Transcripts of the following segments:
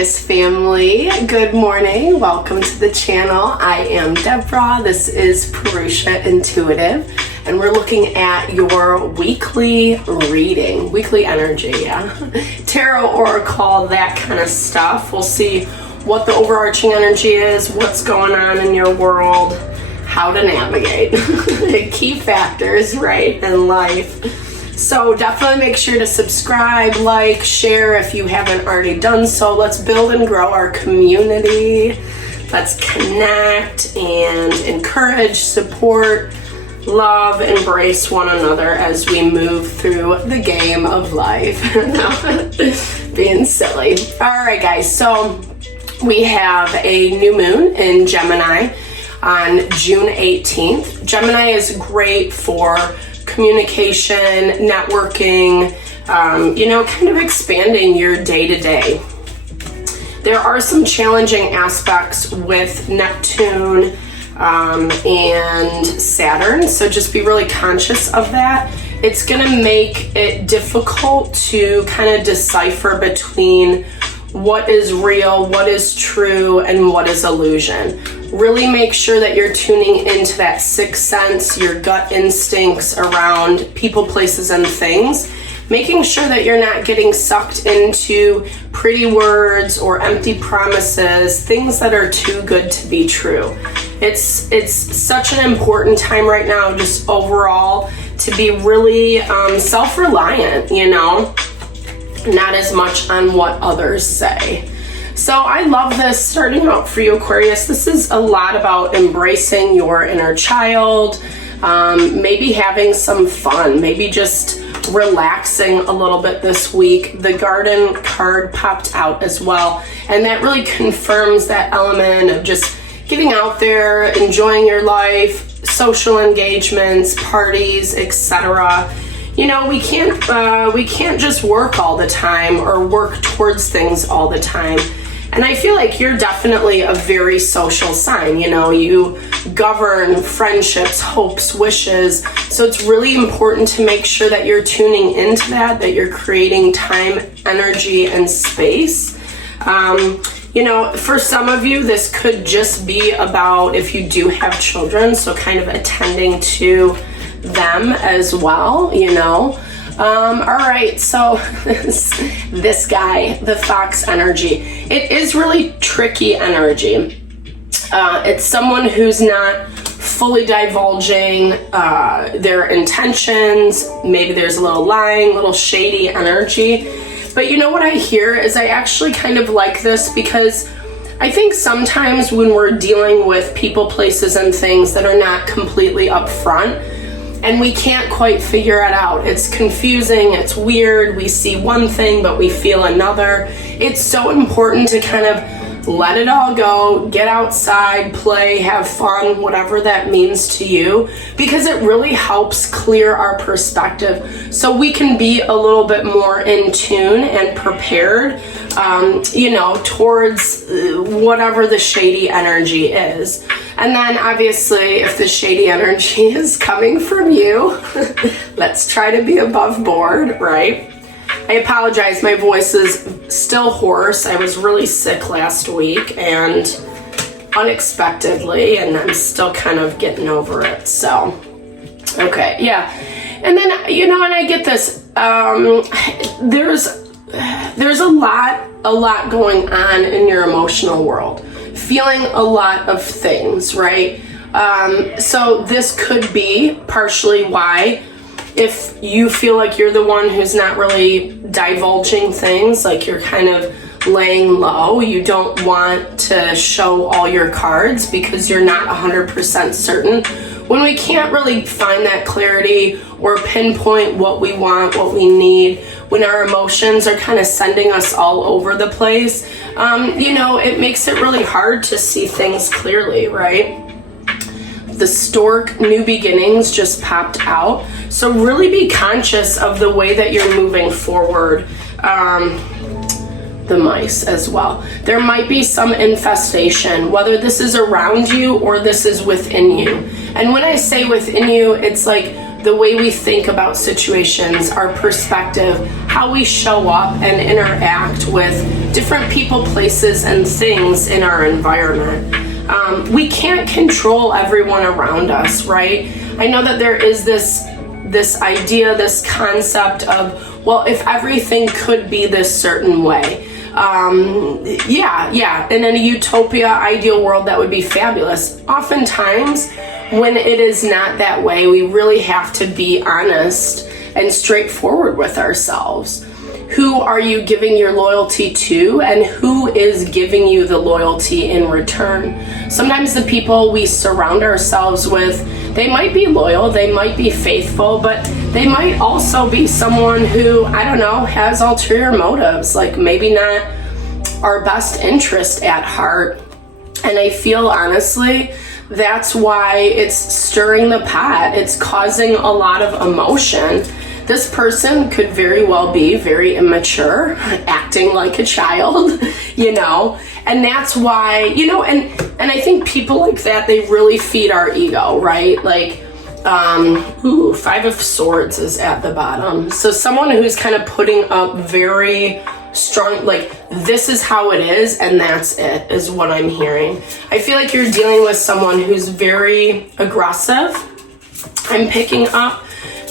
Aquarius family. Good morning. Welcome to the channel. I am Deborah. This is Purusha Intuitive, and we're looking at your weekly reading, weekly energy, tarot, oracle, that kind of stuff. We'll see what the overarching energy is, what's going on in your world, how to navigate key factors, right, in life. So definitely make sure to subscribe, like, share if you haven't already done so. Let's build and grow our community. Let's connect and encourage, support, love, embrace one another as we move through the game of life. Being silly. All right, guys. So we have a new moon in Gemini on June 18th. Gemini is great for communication, networking, kind of expanding your day-to-day. There are some challenging aspects with Neptune and Saturn, so just be really conscious of that. It's going to make it difficult to kind of decipher between what is real, what is true, and what is illusion. Really make sure that you're tuning into that sixth sense, your gut instincts around people, places, and things. Making sure that you're not getting sucked into pretty words or empty promises, things that are too good to be true. It's such an important time right now, just overall, to be really self-reliant, not as much on what others say. So I love this starting out for you, Aquarius. This is a lot about embracing your inner child, maybe having some fun, maybe just relaxing a little bit this week. The Garden card popped out as well, and that really confirms that element of just getting out there, enjoying your life, social engagements, parties, etc. We can't just work all the time or work towards things all the time. And I feel like you're definitely a very social sign. You govern friendships, hopes, wishes. So it's really important to make sure that you're tuning into that you're creating time, energy, and space. For some of you, this could just be about if you do have children, so kind of attending to them as well, all right, so this guy, the Fox energy, it is really tricky energy. It's someone who's not fully divulging their intentions. Maybe there's a little lying, little shady energy. But what I hear is I actually kind of like this, because I think sometimes when we're dealing with people, places, and things that are not completely upfront, and we can't quite figure it out. It's confusing, it's weird, we see one thing but we feel another. It's so important to kind of let it all go, get outside, play, have fun, whatever that means to you, because it really helps clear our perspective so we can be a little bit more in tune and prepared, towards whatever the shady energy is. And then obviously if the shady energy is coming from you, let's try to be above board, right? I apologize, my voice is still hoarse. I was really sick last week and unexpectedly, and I'm still kind of getting over it. So, okay, yeah. And then, and I get this, there's a lot going on in your emotional world. Feeling a lot of things, right? So this could be partially why, if you feel like you're the one who's not really divulging things, like you're kind of laying low, you don't want to show all your cards because you're not 100% certain. When we can't really find that clarity or pinpoint what we want, what we need, when our emotions are kind of sending us all over the place, it makes it really hard to see things clearly, right? The Stork New Beginnings just popped out. So really be conscious of the way that you're moving forward. The mice as well. There might be some infestation, whether this is around you or this is within you. And when I say within you, it's like the way we think about situations, our perspective, how we show up and interact with different people, places, and things in our environment. We can't control everyone around us, right? I know that there is this idea, this concept of, well, if everything could be this certain way, in a utopia, ideal world, that would be fabulous. Oftentimes, when it is not that way, we really have to be honest and straightforward with ourselves. Who are you giving your loyalty to, and who is giving you the loyalty in return? Sometimes the people we surround ourselves with, they might be loyal, they might be faithful, but they might also be someone who, I don't know, has ulterior motives, like maybe not our best interest at heart. And I feel, honestly, that's why it's stirring the pot. It's causing a lot of emotion. This person could very well be very immature, acting like a child, and that's why, and I think people like that, they really feed our ego, right? Like, Five of Swords is at the bottom. So someone who's kind of putting up very strong, like, this is how it is and that's it, is what I'm hearing. I feel like you're dealing with someone who's very aggressive. I'm picking up,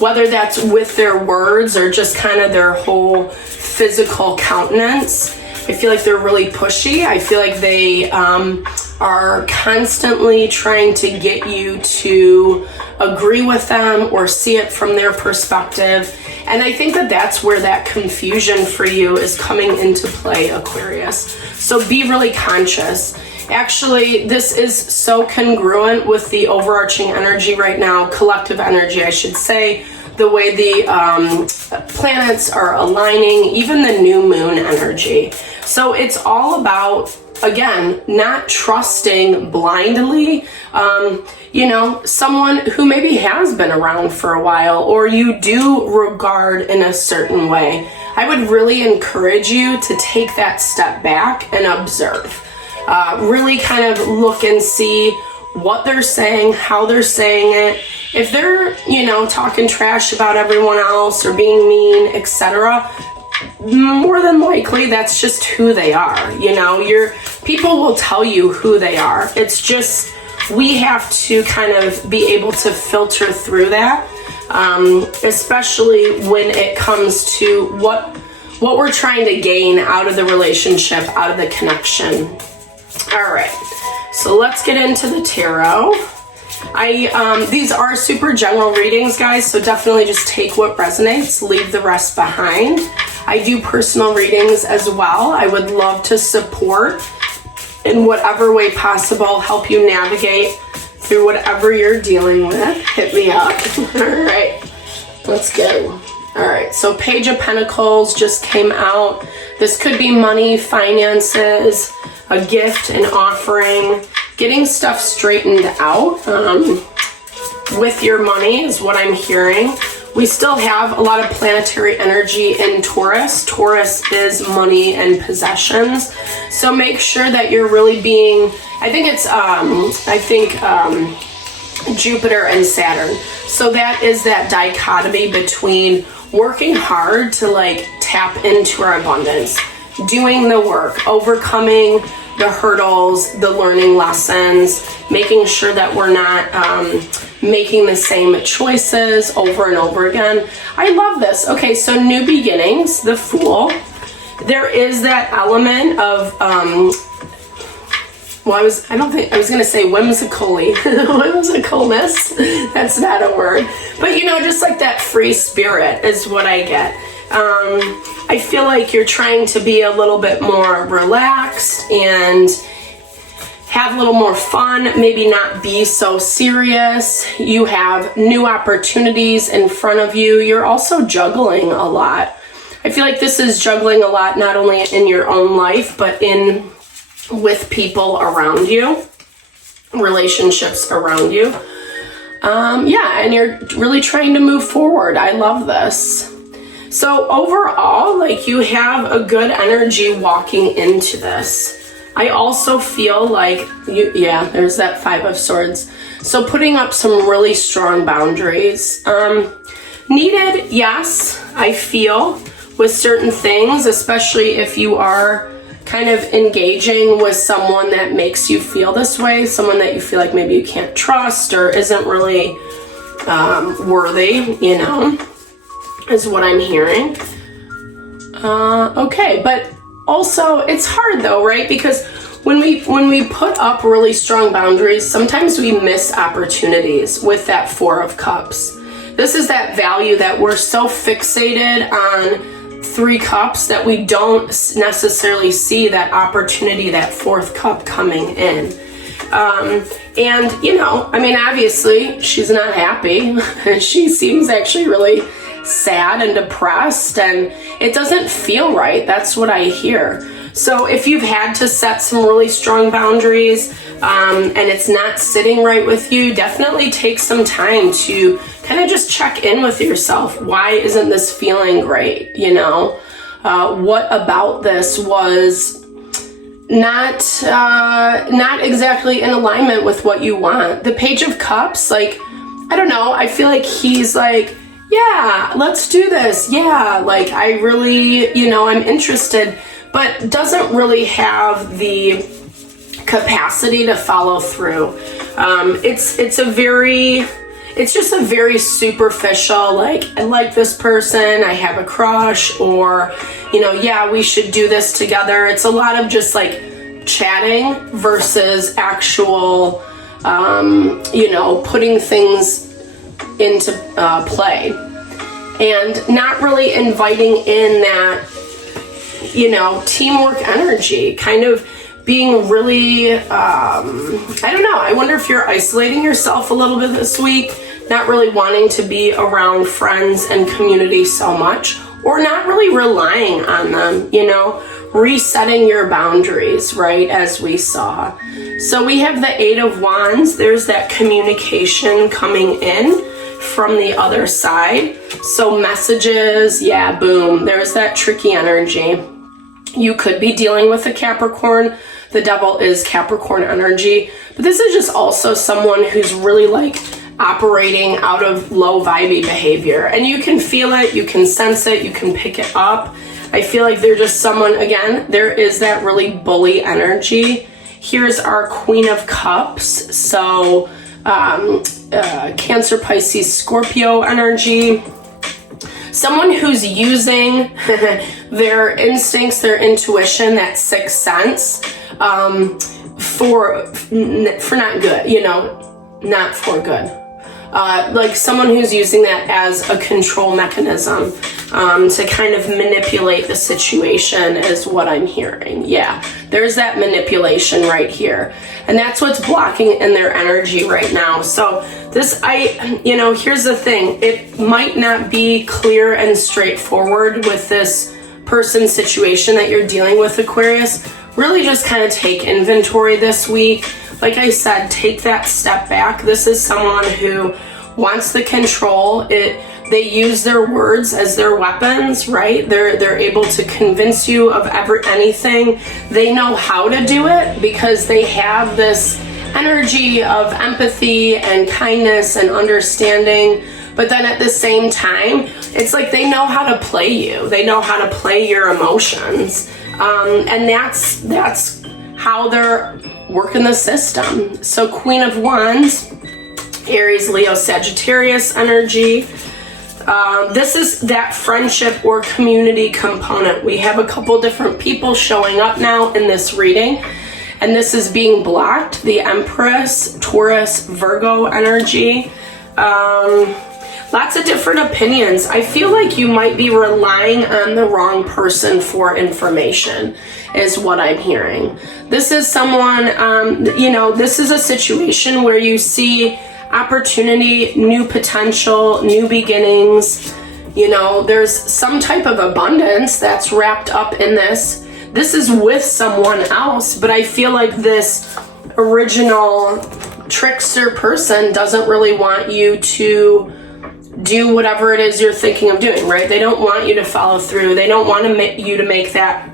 whether that's with their words or just kind of their whole physical countenance. I feel like they're really pushy. I feel like they are constantly trying to get you to agree with them or see it from their perspective. And I think that that's where that confusion for you is coming into play, Aquarius. So be really conscious. Actually, this is so congruent with the overarching energy right now, collective energy, I should say, the way the planets are aligning, even the new moon energy. So it's all about, again, not trusting blindly, someone who maybe has been around for a while or you do regard in a certain way. I would really encourage you to take that step back and observe. Really kind of look and see what they're saying, how they're saying it. If they're, talking trash about everyone else or being mean, etc., more than likely that's just who they are. Your people will tell you who they are. It's just, we have to kind of be able to filter through that, especially when it comes to what we're trying to gain out of the relationship, out of the connection. All right, so let's get into the tarot. These are super general readings, guys, so definitely just take what resonates, leave the rest behind. I do personal readings as well. I would love to support in whatever way possible, help you navigate through whatever you're dealing with. Hit me up. All right, let's go. All right, so Page of Pentacles just came out. This could be money, finances, a gift, an offering, getting stuff straightened out with your money is what I'm hearing. We still have a lot of planetary energy in Taurus. Taurus is money and possessions. So make sure that you're really being, I think it's, Jupiter and Saturn. So that is that dichotomy between working hard to tap into our abundance, doing the work, overcoming the hurdles, the learning lessons, making sure that we're not making the same choices over and over again. I love this. Okay, so new beginnings, the Fool. There is that element of, I was going to say whimsicalness. That's not a word. But, just like that free spirit is what I get. I feel like you're trying to be a little bit more relaxed and have a little more fun, maybe not be so serious. You have new opportunities in front of you. You're also juggling a lot. I feel like this is juggling a lot, not only in your own life, but with people around you, relationships around you. And you're really trying to move forward. I love this. So overall, you have a good energy walking into this. I also feel like there's that Five of Swords. So putting up some really strong boundaries. Needed, yes, I feel. with certain things, especially if you are kind of engaging with someone that makes you feel this way, someone that you feel like maybe you can't trust or isn't really worthy, you know, is what I'm hearing. Okay, but also it's hard though, right? Because when we put up really strong boundaries, sometimes we miss opportunities with that Four of Cups. This is that value that we're so fixated on Three Cups that we don't necessarily see that opportunity, that fourth cup coming in. And, you know, I mean, obviously she's not happy. She seems actually really sad and depressed, and it doesn't feel right. That's what I hear. So if you've had to set some really strong boundaries and it's not sitting right with you, definitely take some time to kind of just check in with yourself. Why isn't this feeling great? You know, what about this was not exactly in alignment with what you want? The Page of Cups, like, I don't know, I feel like he's like, yeah, let's do this. Yeah, like I really, you know, I'm interested, but doesn't really have the capacity to follow through. It's just a very superficial, like, I like this person, I have a crush, or, you know, yeah, we should do this together. It's a lot of just like chatting versus actual, you know, putting things into play, and not really inviting in that, you know, teamwork energy, kind of being really, I don't know, I wonder if you're isolating yourself a little bit this week, not really wanting to be around friends and community so much, or not really relying on them, you know, resetting your boundaries, right, as we saw. So we have the Eight of Wands. There's that communication coming in from the other side. So messages, yeah, boom, there's that tricky energy. You could be dealing with a Capricorn. The Devil is Capricorn energy, but this is just also someone who's really like operating out of low vibey behavior, and you can feel it, you can sense it, you can pick it up. I feel like they're just someone, again, there is that really bully energy. Here's our Queen of Cups. So Cancer, Pisces, Scorpio energy. Someone who's using their instincts, their intuition, that sixth sense, for not good, you know, not for good. Like someone who's using that as a control mechanism to kind of manipulate the situation is what I'm hearing. Yeah, there's that manipulation right here. And that's what's blocking in their energy right now. So this, you know, here's the thing. It might not be clear and straightforward with this person's situation that you're dealing with, Aquarius. Really just kind of take inventory this week. Like I said, take that step back. This is someone who wants the control. They use their words as their weapons, right? They're able to convince you of anything. They know how to do it because they have this energy of empathy and kindness and understanding. But then at the same time, it's like they know how to play you. They know how to play your emotions. And that's how they're working the system. So Queen of Wands, Aries, Leo, Sagittarius energy. This is that friendship or community component. We have a couple different people showing up now in this reading, and this is being blocked. The Empress, Taurus, Virgo energy. Lots of different opinions. I feel like you might be relying on the wrong person for information, is what I'm hearing. This is someone, you know, this is a situation where you see opportunity, new potential, new beginnings. You know, there's some type of abundance that's wrapped up in this. This is with someone else, but I feel like this original trickster person doesn't really want you to do whatever it is you're thinking of doing, right? They don't want you to follow through. They don't want you to make that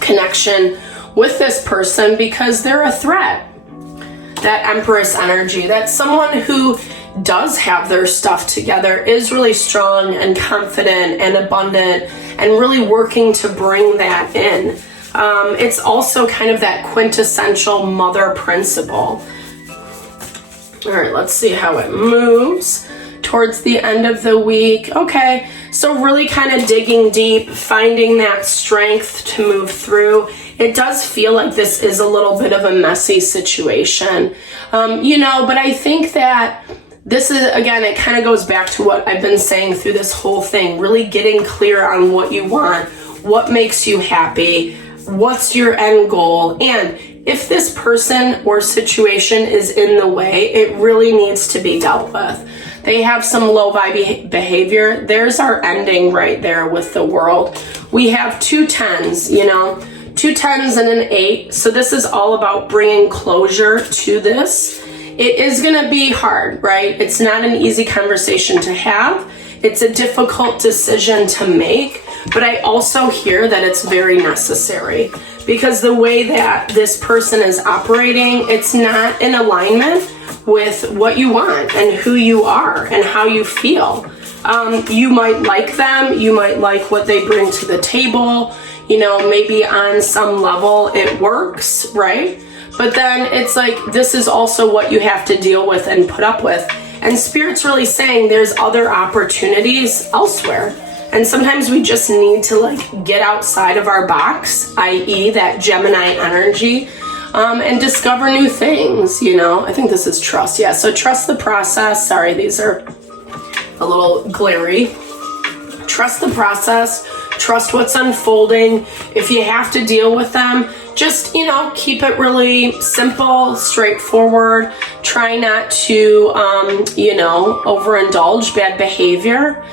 connection with this person because they're a threat. That Empress energy, that's someone who does have their stuff together, is really strong and confident and abundant and really working to bring that in. It's also kind of that quintessential mother principle. All right, let's see how it moves towards the end of the week. Okay, so really kind of digging deep, finding that strength to move through. It does feel like this is a little bit of a messy situation, but I think that this is, again, it kind of goes back to what I've been saying through this whole thing, really getting clear on what you want, what makes you happy, what's your end goal, and if this person or situation is in the way, it really needs to be dealt with. They have some low vibe behavior. There's our ending right there with the world. We have 2 10s, 2 10s and an 8. So this is all about bringing closure to this. It is going to be hard, right? It's not an easy conversation to have. It's a difficult decision to make, but I also hear that it's very necessary because the way that this person is operating, it's not in alignment with what you want and who you are and how you feel. You might like them, you might like what they bring to the table, maybe on some level it works, right? But then it's like, this is also what you have to deal with and put up with. And Spirit's really saying there's other opportunities elsewhere. And sometimes we just need to get outside of our box, i.e. that Gemini energy, and discover new things, I think this is trust. Yeah, so trust the process. Sorry, these are a little glary. Trust the process. Trust what's unfolding. If you have to deal with them, just, keep it really simple, straightforward. Try not to, overindulge bad behavior.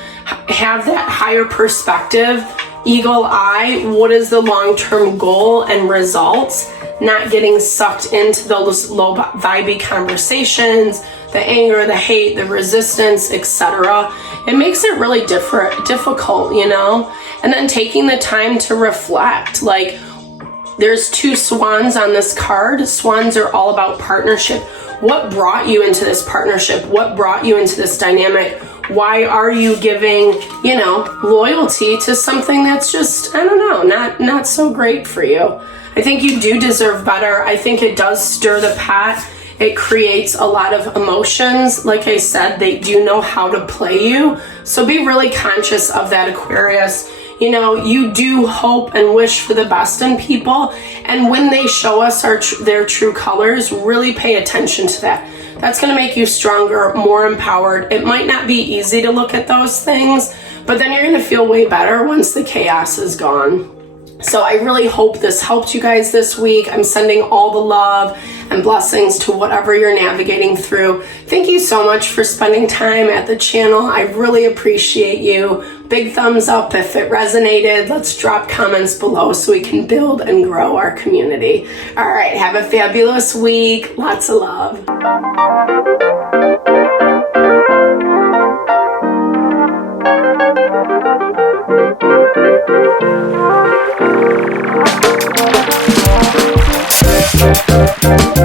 Have that higher perspective, eagle eye. What is the long-term goal and results? Not getting sucked into those low vibey conversations, the anger, the hate, the resistance, etc. It makes it really difficult, And then taking the time to reflect. There's 2 swans on this card. Swans are all about partnership. What brought you into this partnership? What brought you into this dynamic? Why are you giving, loyalty to something that's just, not so great for you? I think you do deserve better. I think it does stir the pot. It creates a lot of emotions. Like I said, they do know how to play you. So be really conscious of that, Aquarius. You do hope and wish for the best in people. And when they show us their true colors, really pay attention to that. That's going to make you stronger, more empowered. It might not be easy to look at those things, but then you're going to feel way better once the chaos is gone. So I really hope this helped you guys this week. I'm sending all the love and blessings to whatever you're navigating through. Thank you so much for spending time at the channel. I really appreciate you. Big thumbs up if it resonated. Let's drop comments below so we can build and grow our community. All right, have a fabulous week. Lots of love.